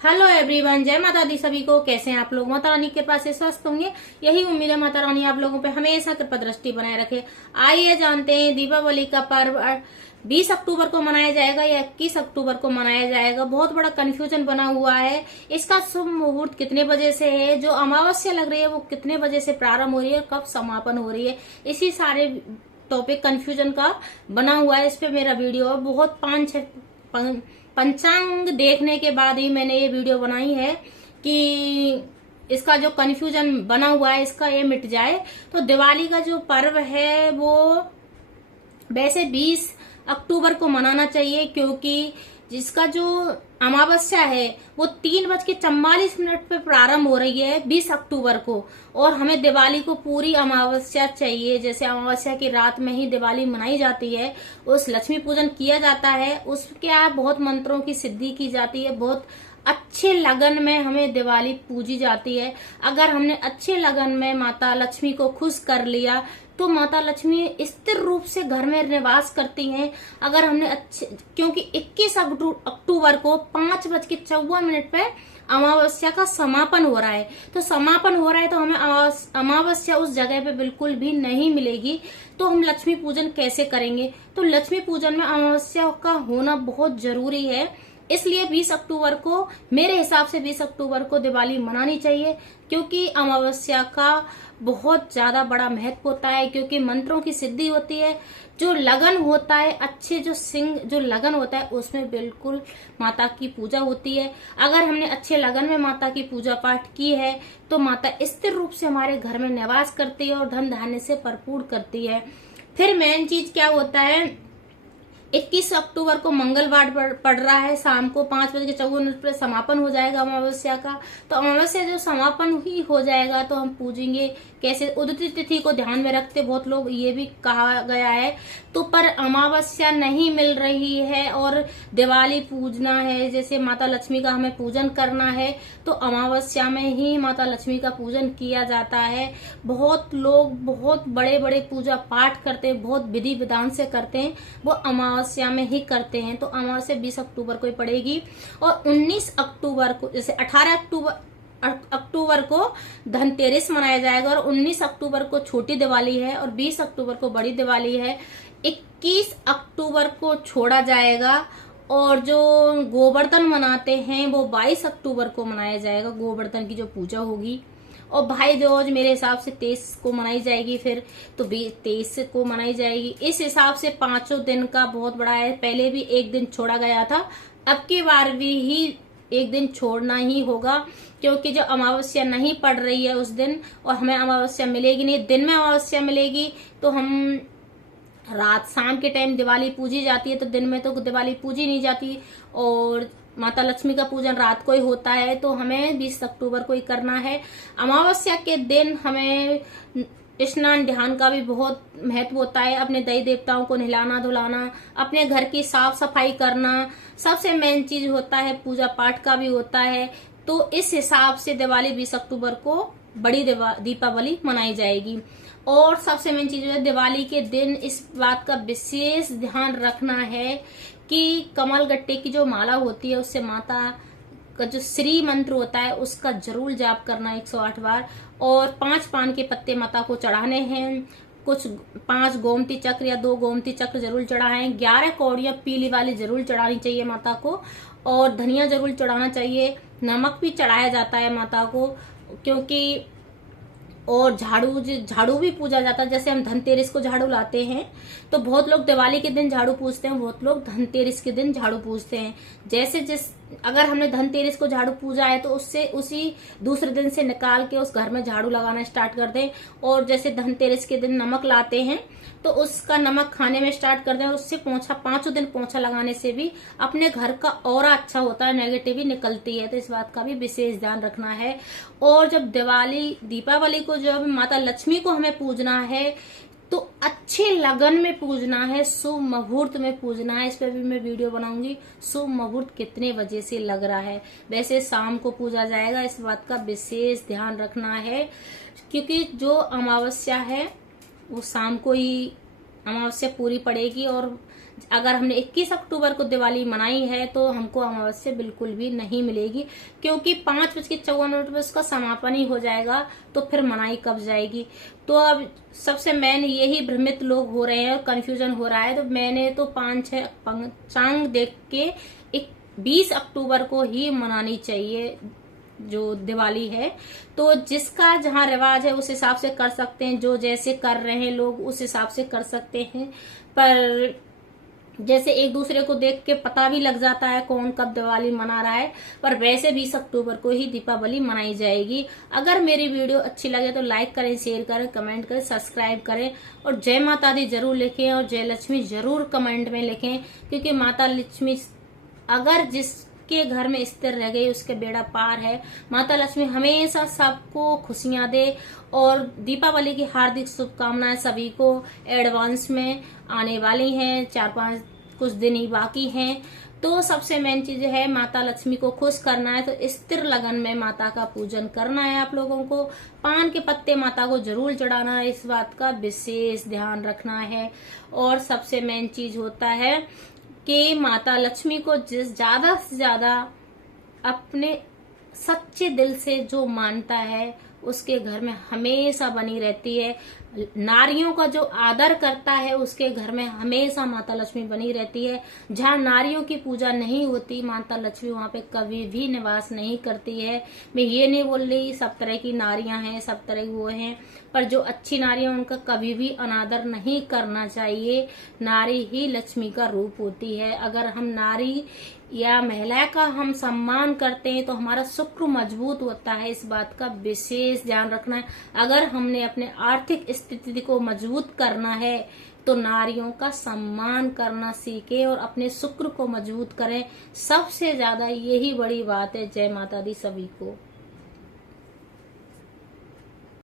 Hello everyone, जय माता दी सभी को। कैसे हैं आप लोग? माता रानी के कृपा से स्वस्थ होंगे, यही उम्मीद है। माता रानी आप लोगों पे हमेशा कृपा दृष्टि बनाए रखे। आइए जानते हैं दीपावली का पर्व 20 अक्टूबर को मनाया जाएगा या 21 अक्टूबर को मनाया जाएगा। बहुत बड़ा कंफ्यूजन बना हुआ है। इसका शुभ मुहूर्त कितने बजे से है, जो अमावस्या लग रही है वो कितने बजे से प्रारंभ हो रही है, कब समापन हो रही है, इसी सारे टॉपिक कंफ्यूजन का बना हुआ है। इस पे मेरा वीडियो बहुत पंचांग देखने के बाद ही मैंने ये वीडियो बनाई है कि इसका जो कंफ्यूजन बना हुआ है इसका ये मिट जाए। तो दिवाली का जो पर्व है वो वैसे 20 अक्टूबर को मनाना चाहिए, क्योंकि जिसका जो अमावस्या है वो 3:44 पे प्रारंभ हो रही है 20 अक्टूबर को, और हमें दिवाली को पूरी अमावस्या चाहिए। जैसे अमावस्या की रात में ही दिवाली मनाई जाती है, उस लक्ष्मी पूजन किया जाता है, उस क्या बहुत मंत्रों की सिद्धि की जाती है, बहुत अच्छे लगन में हमें दिवाली पूजी जाती है। अगर हमने अच्छे लगन में माता लक्ष्मी को खुश कर लिया तो माता लक्ष्मी स्थिर रूप से घर में निवास करती हैं। अगर हमने अच्छे, क्योंकि 21 अक्टूबर को 5:54 पे अमावस्या का समापन हो रहा है, तो समापन हो रहा है तो हमें अमावस्या उस जगह पे बिल्कुल भी नहीं मिलेगी। तो हम लक्ष्मी पूजन कैसे करेंगे? तो लक्ष्मी पूजन में अमावस्या का होना बहुत जरूरी है। इसलिए 20 अक्टूबर को, मेरे हिसाब से 20 अक्टूबर को दिवाली मनानी चाहिए, क्योंकि अमावस्या का बहुत ज्यादा बड़ा महत्व होता है, क्योंकि मंत्रों की सिद्धि होती है। जो लगन होता है, अच्छे जो लगन होता है उसमें बिल्कुल माता की पूजा होती है। अगर हमने अच्छे लगन में माता की पूजा पाठ की है तो माता स्थिर रूप से हमारे घर में निवास करती है और धन धान्य से भरपूर करती है। फिर मेन चीज क्या होता है, 21 अक्टूबर को मंगलवार पड़ रहा है, शाम को 5:54 पर समापन हो जाएगा अमावस्या का। तो अमावस्या जो समापन ही हो जाएगा तो हम पूजेंगे कैसे? उदित तिथि को ध्यान में रखते बहुत लोग ये भी कहा गया है, तो पर अमावस्या नहीं मिल रही है और दिवाली पूजना है, जैसे माता लक्ष्मी का हमें पूजन करना है, तो अमावस्या में ही माता लक्ष्मी का पूजन किया जाता है। बहुत लोग बहुत बड़े बड़े पूजा पाठ करते हैं, बहुत विधि विधान से करते हैं, वो अमावस्या में ही करते हैं। तो अमावस्या 20 अक्टूबर को ही पड़ेगी। और 19 अक्टूबर को, जैसे 18 अक्टूबर को धनतेरस मनाया जाएगा, और 19 अक्टूबर को छोटी दिवाली है और 20 अक्टूबर को बड़ी दिवाली है। 21 अक्टूबर को छोड़ा जाएगा, और जो गोवर्धन मनाते हैं वो 22 अक्टूबर को मनाया जाएगा, गोवर्धन की जो पूजा होगी। और भाई दूज मेरे हिसाब से 23 को मनाई जाएगी, फिर तो 23 को मनाई जाएगी। इस हिसाब से 5 दिन का बहुत बड़ा है। पहले भी एक दिन छोड़ा गया था, अब की बार भी एक दिन छोड़ना ही होगा, क्योंकि जो अमावस्या नहीं पड़ रही है उस दिन, और हमें अमावस्या मिलेगी नहीं, दिन में अमावस्या मिलेगी, तो हम रात शाम के टाइम दिवाली पूजी जाती है, तो दिन में तो दिवाली पूजी नहीं जाती। और माता लक्ष्मी का पूजन रात को ही होता है, तो हमें 20 अक्टूबर को ही करना है। अमावस्या के दिन हमें स्नान ध्यान का भी बहुत महत्व होता है। अपने देवी देवताओं को नहलाना धुलाना, अपने घर की साफ सफाई करना, सबसे मेन चीज होता है। पूजा पाठ का भी होता है। तो इस हिसाब से दिवाली 20 अक्टूबर को बड़ी दीपावली मनाई जाएगी। और सबसे मेन चीज है, दिवाली के दिन इस बात का विशेष ध्यान रखना है कि कमल गट्टे की जो माला होती है उससे माता का जो श्री मंत्र होता है उसका जरूर जाप करना 108 बार, और 5 पान के पत्ते माता को चढ़ाने हैं। कुछ 5 गोमती चक्र या 2 गोमती चक्र जरूर चढ़ाएं। 11 कौड़ियां पीली वाली जरूर चढ़ानी चाहिए माता को, और धनिया जरूर चढ़ाना चाहिए। नमक भी चढ़ाया जाता है माता को, क्योंकि और झाड़ू भी पूजा जाता है। जैसे हम धनतेरस को झाड़ू लाते हैं, तो बहुत लोग दिवाली के दिन झाड़ू पूजते हैं, बहुत लोग धनतेरस के दिन झाड़ू पूजते हैं। जैसे अगर हमने धनतेरस को झाड़ू पूजा है तो उससे उसी दूसरे दिन से निकाल के उस घर में झाड़ू लगाना स्टार्ट कर दें। और जैसे धनतेरस के दिन नमक लाते हैं तो उसका नमक खाने में स्टार्ट कर दें, और उससे पोंछा 5 दिन पोंछा लगाने से भी अपने घर का ऑरा अच्छा होता है, नेगेटिव निकलती है। तो इस बात का भी विशेष ध्यान रखना है। और जब दीपावली को जब माता लक्ष्मी को हमें पूजना है तो अच्छे लगन में पूजना है, शुभ मुहूर्त में पूजना है। इस पर भी मैं वीडियो बनाऊंगी, शुभ मुहूर्त कितने बजे से लग रहा है। वैसे शाम को पूजा जाएगा, इस बात का विशेष ध्यान रखना है, क्योंकि जो अमावस्या है वो शाम को ही अमावस्या पूरी पड़ेगी, और अगर हमने 21 अक्टूबर को दिवाली मनाई है तो हमको अमावस्या बिल्कुल भी नहीं मिलेगी, क्योंकि 5:54 पर उसका समापन ही हो जाएगा, तो फिर मनाई कब जाएगी। तो अब सबसे मेन यही भ्रमित लोग हो रहे हैं और कंफ्यूजन हो रहा है। तो मैंने तो 5-6 पंचांग देख के 20 अक्टूबर को ही मनानी चाहिए जो दिवाली है। तो जिसका जहाँ रिवाज है उस हिसाब से कर सकते हैं, जो जैसे कर रहे हैं लोग उस हिसाब से कर सकते हैं। पर जैसे एक दूसरे को देख के पता भी लग जाता है कौन कब दिवाली मना रहा है, पर वैसे 20 अक्टूबर को ही दीपावली मनाई जाएगी। अगर मेरी वीडियो अच्छी लगे तो लाइक करें, शेयर करें, कमेंट करें, सब्सक्राइब करें और जय माता दी जरूर लिखें और जय लक्ष्मी जरूर कमेंट में लिखें, क्योंकि माता लक्ष्मी अगर जिसके घर में स्थिर रह गई उसके बेड़ा पार है। माता लक्ष्मी हमेशा सबको खुशियां दे और दीपावली की हार्दिक शुभकामनाएं सभी को। एडवांस में आने वाली हैं, 4-5 कुछ दिन ही बाकी हैं। तो सबसे मेन चीज है माता लक्ष्मी को खुश करना है, तो स्थिर लगन में माता का पूजन करना है। आप लोगों को पान के पत्ते माता को जरूर चढ़ाना है, इस बात का विशेष ध्यान रखना है। और सबसे मेन चीज होता है कि माता लक्ष्मी को ज्यादा से ज्यादा अपने सच्चे दिल से जो मानता है उसके घर में हमेशा बनी रहती है। नारियों का जो आदर करता है उसके घर में हमेशा माता लक्ष्मी बनी रहती है। जहाँ नारियों की पूजा नहीं होती माता लक्ष्मी वहां पे कभी भी निवास नहीं करती है। मैं ये नहीं बोल रही सब तरह की नारियां हैं, सब तरह वो हैं, पर जो अच्छी नारियां उनका कभी भी अनादर नहीं करना चाहिए। नारी ही लक्ष्मी का रूप होती है। अगर हम नारी या महिला का हम सम्मान करते हैं तो हमारा शुक्र मजबूत होता है, इस बात का विशेष ध्यान रखना है। अगर हमने अपने आर्थिक स्थिति को मजबूत करना है तो नारियों का सम्मान करना सीखें और अपने शुक्र को मजबूत करें। सबसे ज्यादा यही बड़ी बात है। जय माता दी सभी को।